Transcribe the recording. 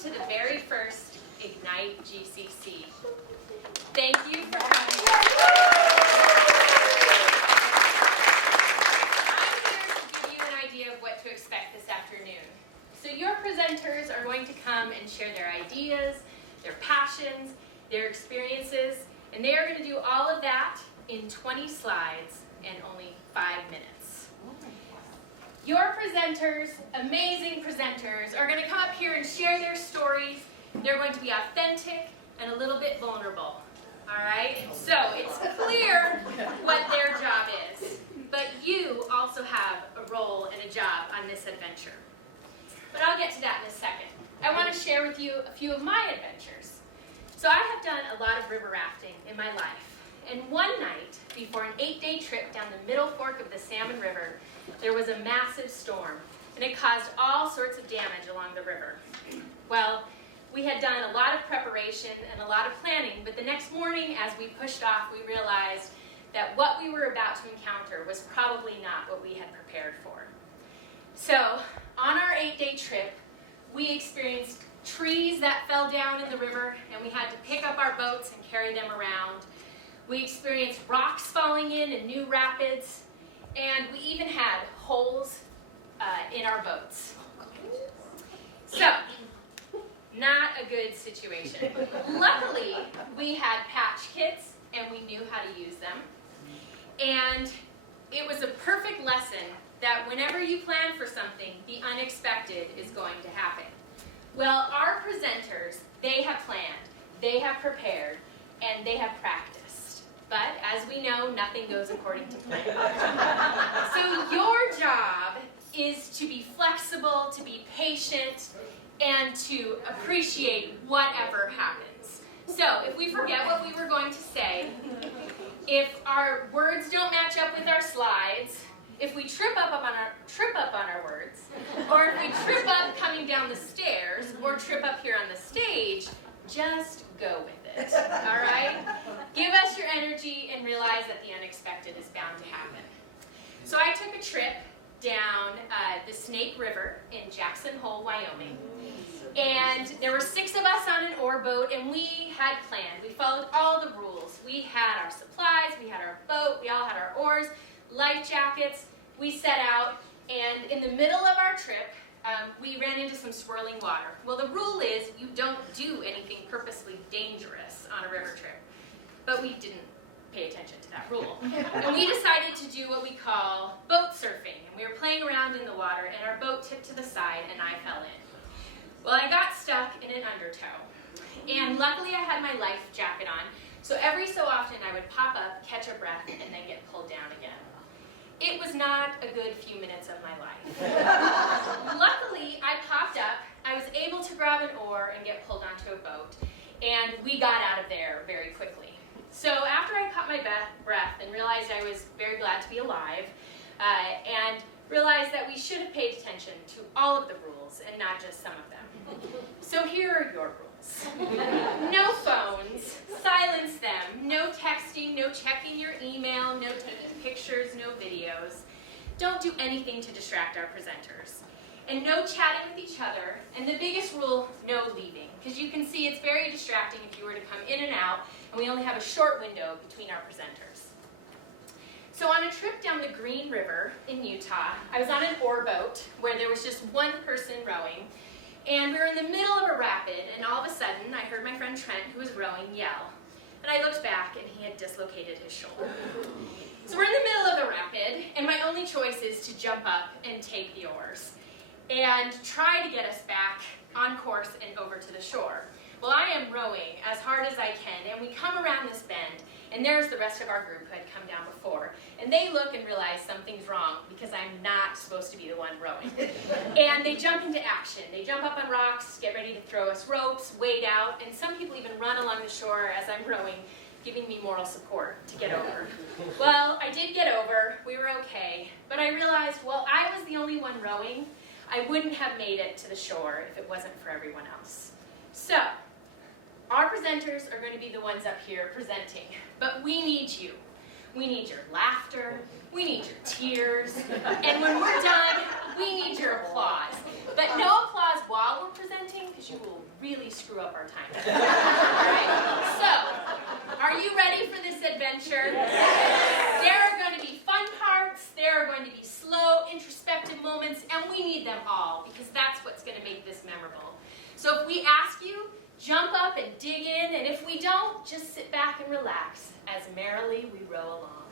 to the very first Ignite GCC. Thank you for coming. I'm here to give you an idea of what to expect this afternoon. So your presenters are going to come and share their ideas, their passions, their experiences, and they are going to do all of that in 20 slides and only 5 minutes. Your presenters, amazing presenters, are going to come up here and share their stories. They're going to be authentic and a little bit vulnerable. All right? So it's clear what their job is. But you also have a role and a job on this adventure. But I'll get to that in a second. I want to share with you a few of my adventures. So I have done a lot of river rafting in my life. And one night, before an 8-day trip down the middle fork of the Salmon River, there was a massive storm, and it caused all sorts of damage along the river. Well, we had done a lot of preparation and a lot of planning, but the next morning as we pushed off, we realized that what we were about to encounter was probably not what we had prepared for. So, on our 8-day trip, we experienced trees that fell down in the river, and we had to pick up our boats and carry them around. We experienced rocks falling in new rapids, and we even had holes in our boats. So, not a good situation. Luckily, we had patch kits, and we knew how to use them. And it was a perfect lesson that whenever you plan for something, the unexpected is going to happen. Well, our presenters, they have planned, they have prepared, and they have practiced. But as we know, nothing goes according to plan. So your job is to be flexible, to be patient, and to appreciate whatever happens. So if we forget what we were going to say, if our words don't match up with our slides, if we trip up on our words, or if we trip up coming down the stairs, or trip up here on the stage, just go with it, all right? Give us your energy and realize that the unexpected is bound to happen. So I took a trip down the Snake River in Jackson Hole, Wyoming, and there were 6 of us on an oar boat, and we had planned. We followed all the rules. We had our supplies, we had our boat, we all had our oars, life jackets. We set out, and in the middle of our trip, we ran into some swirling water. Well, the rule is you don't do anything purposely dangerous on a river trip, but we didn't pay attention to that rule. And we decided to do what we call boat surfing, and we were playing around in the water, and our boat tipped to the side, and I fell in. Well, I got stuck in an undertow, and luckily I had my life jacket on, so every so often I would pop up, catch a breath, and then get pulled down again. It was not a good few minutes of my life. Luckily, I popped up, I was able to grab an oar and get pulled onto a boat, and we got out of there very quickly. So after I caught my breath and realized I was very glad to be alive, and realized that we should have paid attention to all of the rules and not just some of them. So here are your rules. No phones, silence them, no texting, no checking your email, no taking pictures, no videos. Don't do anything to distract our presenters. And no chatting with each other, and the biggest rule, no leaving. Because you can see it's very distracting if you were to come in and out, and we only have a short window between our presenters. So on a trip down the Green River in Utah, I was on an oar boat where there was just one person rowing, and we were in the middle of a rapid, and all of a sudden I heard my friend Trent, who was rowing, yell. And I looked back, and he had dislocated his shoulder. So we're in the middle of the rapid, and my only choice is to jump up and take the oars and try to get us back on course and over to the shore. Well, I am rowing as hard as I can, and we come around this bend, and there's the rest of our group who had come down before. And they look and realize something's wrong because I'm not supposed to be the one rowing. And they jump into action. They jump up on rocks, get ready to throw us ropes, wade out, and some people even run along the shore as I'm rowing, giving me moral support to get over. Well, I did get over. We were okay. But I realized, well, I was the only one rowing. I wouldn't have made it to the shore if it wasn't for everyone else. So, our presenters are going to be the ones up here presenting, but we need you. We need your laughter, we need your tears, and when we're done, we need your applause. But no applause while we're presenting, because you will screw up our time. Alright? So, are you ready for this adventure? Yes. There are going to be fun parts, there are going to be slow, introspective moments, and we need them all, because that's what's going to make this memorable. So if we ask you, jump up and dig in, and if we don't, just sit back and relax as merrily we row along.